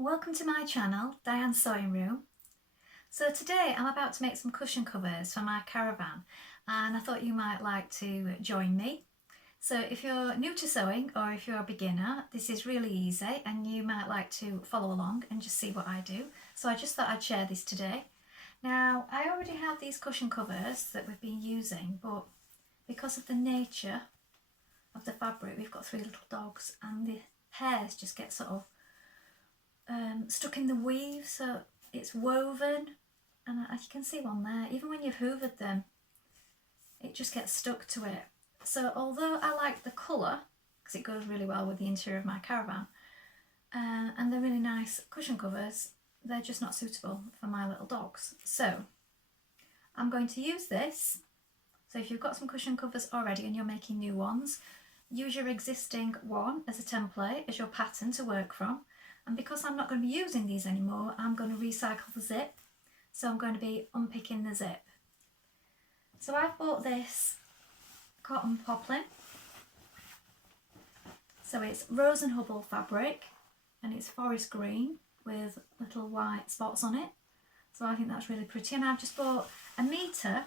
Welcome to my channel, Diane's Sewing Room. So today I'm about to make some cushion covers for my caravan and I thought you might like to join me. So if you're new to sewing or if you're a beginner, this is really easy and you might like to follow along and just see what I do. So I just thought I'd share this today. Now I already have these cushion covers that we've been using, but because of the nature of the fabric, we've got three little dogs and the hairs just get sort of stuck in the weave, so it's woven, and as you can see one there, even when you've hoovered them it just gets stuck to it. So although I like the colour because it goes really well with the interior of my caravan, and they're really nice cushion covers, they're just not suitable for my little dogs. So I'm going to use this. So if you've got some cushion covers already and you're making new ones, use your existing one as a template, as your pattern to work from. And because I'm not going to be using these anymore, I'm going to recycle the zip. So I'm going to be unpicking the zip. So I've bought this cotton poplin. So it's Rose and Hubble fabric and it's forest green with little white spots on it. So I think that's really pretty. And I've just bought a metre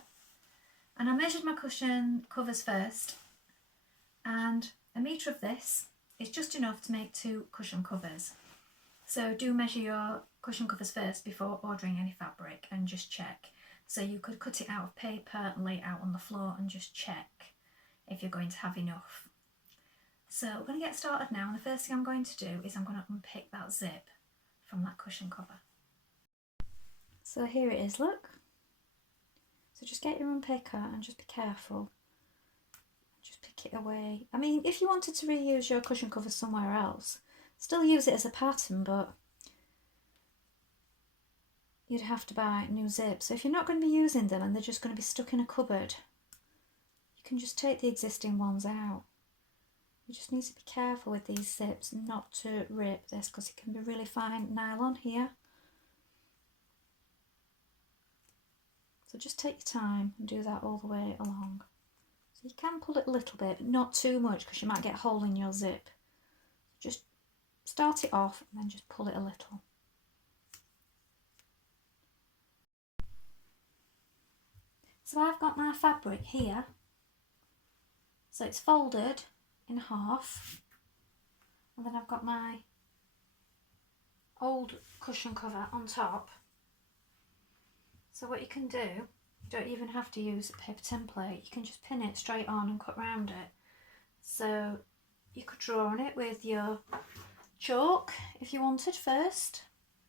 and I measured my cushion covers first. And a metre of this is just enough to make 2 cushion covers. So do measure your cushion covers first before ordering any fabric and just check. So you could cut it out of paper and lay it out on the floor and just check if you're going to have enough. So we're going to get started now, and the first thing I'm going to do is I'm going to unpick that zip from that cushion cover. So here it is, look. So just get your unpicker and just be careful. Just pick it away. I mean, if you wanted to reuse your cushion cover somewhere else, still use it as a pattern, but you'd have to buy new zips. So if you're not going to be using them and they're just going to be stuck in a cupboard, you can just take the existing ones out. You just need to be careful with these zips not to rip this because it can be really fine nylon here. So just take your time and do that all the way along. So you can pull it a little bit, but not too much because you might get a hole in your zip. Just start it off and then just pull it a little. So I've got my fabric here. So it's folded in half. And then I've got my old cushion cover on top. So what you can do, you don't even have to use a paper template. You can just pin it straight on and cut round it. So you could draw on it with your chalk if you wanted first.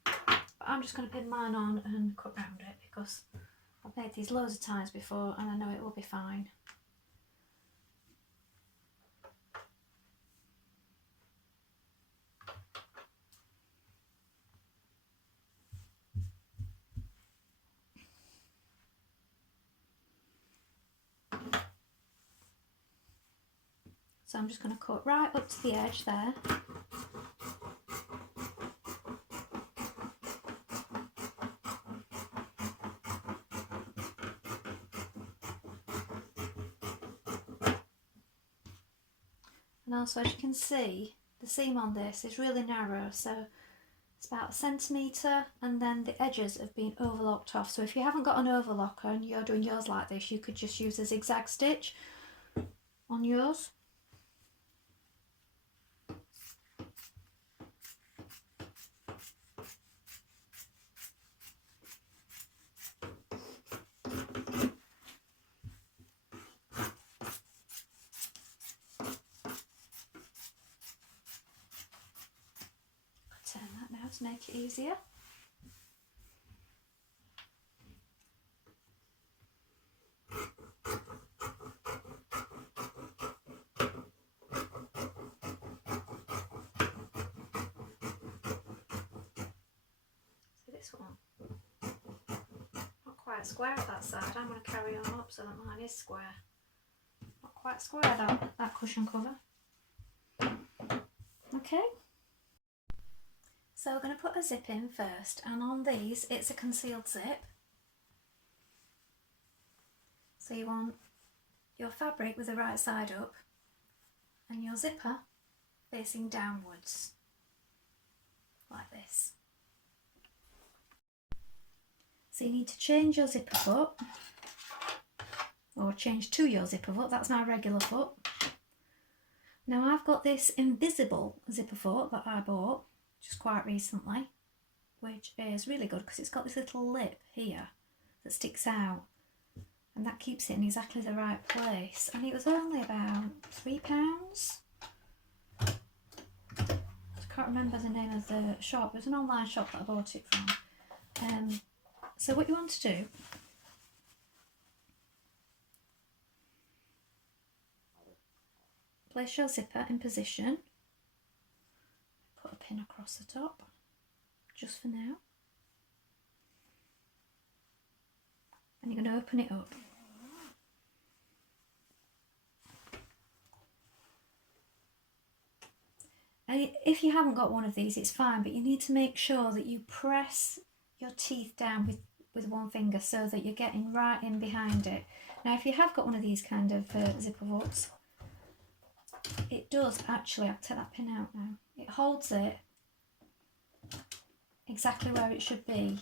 But I'm just going to pin mine on and cut round it because I've made these loads of times before and I know it will be fine. So I'm just going to cut right up to the edge there. And also, as you can see, the seam on this is really narrow, so it's about 1 centimetre, and then the edges have been overlocked off. So if you haven't got an overlocker and you're doing yours like this, you could just use a zigzag stitch on yours. Turn that now to make it easier. So this one, not quite square at that side. I'm going to carry on up so that mine is square. Not quite square that cushion cover. Okay. So we're going to put a zip in first, and on these it's a concealed zip. So you want your fabric with the right side up and your zipper facing downwards, like this. So you need to change your zipper foot, or change to your zipper foot. That's my regular foot. Now I've got this invisible zipper foot that I bought just quite recently, which is really good because it's got this little lip here that sticks out, and that keeps it in exactly the right place. And it was only about £3. I can't remember the name of the shop. It was an online shop that I bought it from. So what you want to do, place your zipper in position, put a pin across the top, just for now, and you're going to open it up. And if you haven't got one of these, it's fine, but you need to make sure that you press your teeth down with one finger so that you're getting right in behind it. Now if you have got one of these kind of zipper hooks, it does actually, I'll take that pin out now, it holds it exactly where it should be.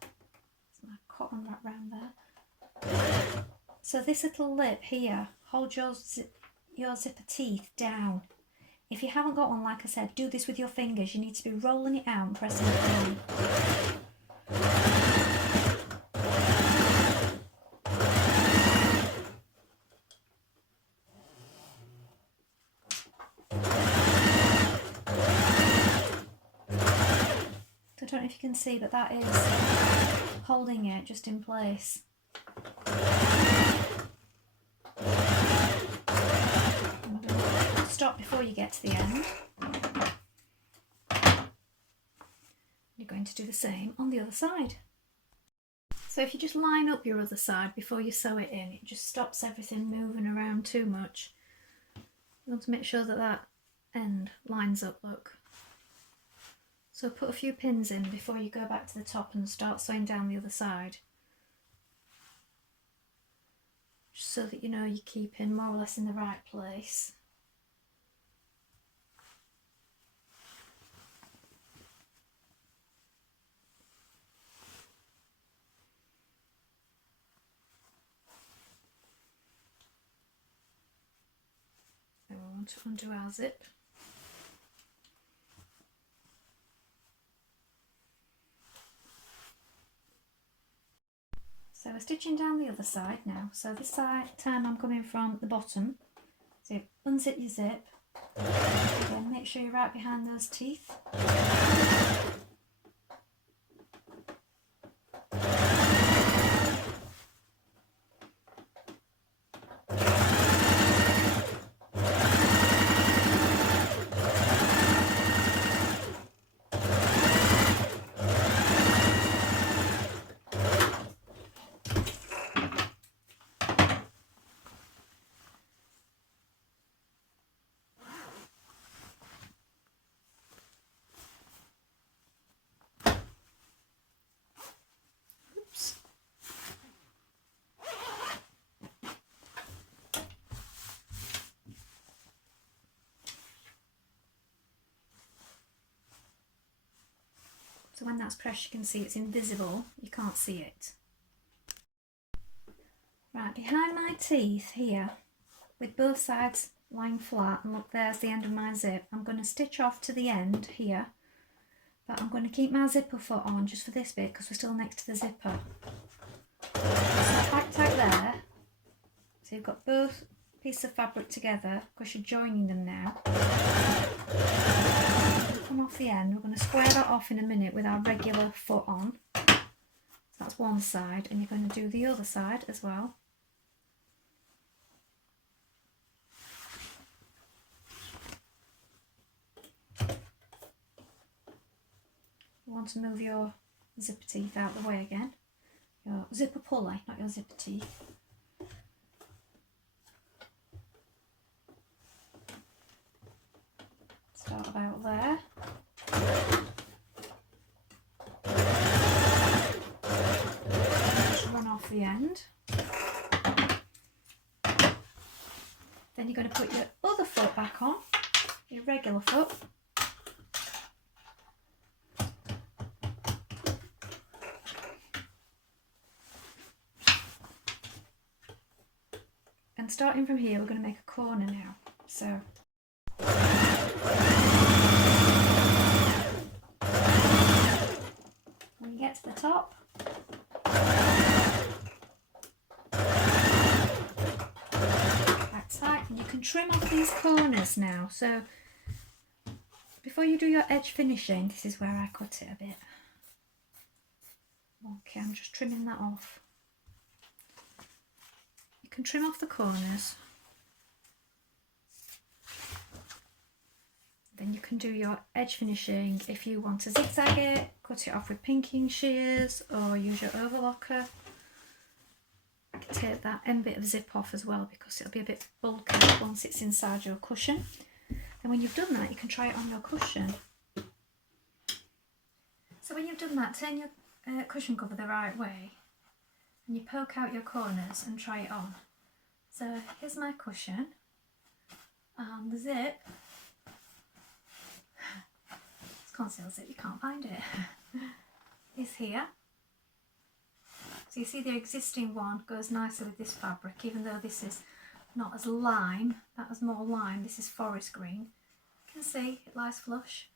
There's my cotton wrap round there. So this little lip here holds your zipper teeth down. If you haven't got one, like I said, do this with your fingers. You need to be rolling it out and pressing it down. So I don't know if you can see, but that is holding it just in place. Stop before you get to the end. You're going to do the same on the other side. So if you just line up your other side before you sew it in, it just stops everything moving around too much. You want to make sure that that end lines up, look. So put a few pins in before you go back to the top and start sewing down the other side. Just so that you know you're keeping more or less in the right place. Then we want to undo our zip. So we're stitching down the other side now. So this side time I'm coming from the bottom. So unzip your zip. Again, make sure you're right behind those teeth. So when that's pressed, you can see it's invisible, you can't see it. Right, behind my teeth here, with both sides lying flat, and look, there's the end of my zip, I'm going to stitch off to the end here, but I'm going to keep my zipper foot on just for this bit because we're still next to the zipper. So back tag there, so you've got both pieces of fabric together because you're joining them now. Come off the end, we're going to square that off in a minute with our regular foot on. So that's one side, and you're going to do the other side as well. You want to move your zipper teeth out of the way again. Your zipper pulley, not your zipper teeth. Start about there. Just run off the end. Then you're going to put your other foot back on, your regular foot. And starting from here, we're going to make a corner now. So when you get to the top, that's right, and you can trim off these corners now. So before you do your edge finishing, this is where I cut it a bit. Okay, I'm just trimming that off. You can trim off the corners. Then you can do your edge finishing. If you want to zigzag it, cut it off with pinking shears or use your overlocker. You can take that end bit of zip off as well because it'll be a bit bulky once it's inside your cushion. Then when you've done that, you can try it on your cushion. So when you've done that, turn your cushion cover the right way and you poke out your corners and try it on. So here's my cushion and the zip. It's concealed zip, you can't find it. Is here. So you see the existing one goes nicely with this fabric, even though this is not as lime, that was more lime, this is forest green. You can see it lies flush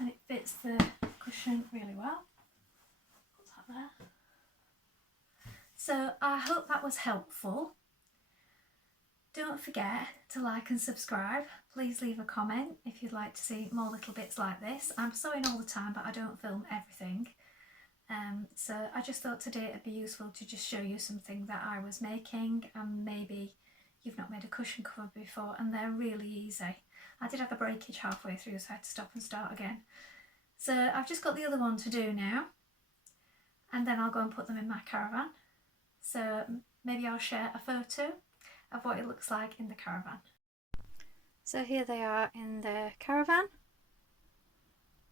and it fits the cushion really well. Put that there. So I hope that was helpful. Don't forget to like and subscribe. Please leave a comment if you'd like to see more little bits like this. I'm sewing all the time, but I don't film everything. So I just thought today it'd be useful to just show you something that I was making, and maybe you've not made a cushion cover before, and they're really easy. I did have a breakage halfway through, so I had to stop and start again. So I've just got the other one to do now, and then I'll go and put them in my caravan. So maybe I'll share a photo of what it looks like in the caravan. So here they are in the caravan.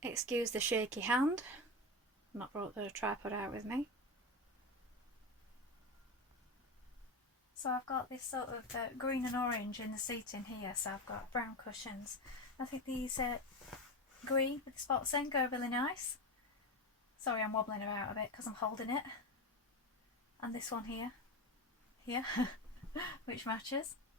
Excuse the shaky hand. I've not brought the tripod out with me. So I've got this sort of green and orange in the seating here, so I've got brown cushions. I think these green with the spots in go really nice. Sorry, I'm wobbling about a bit because I'm holding it. And this one here, which matches.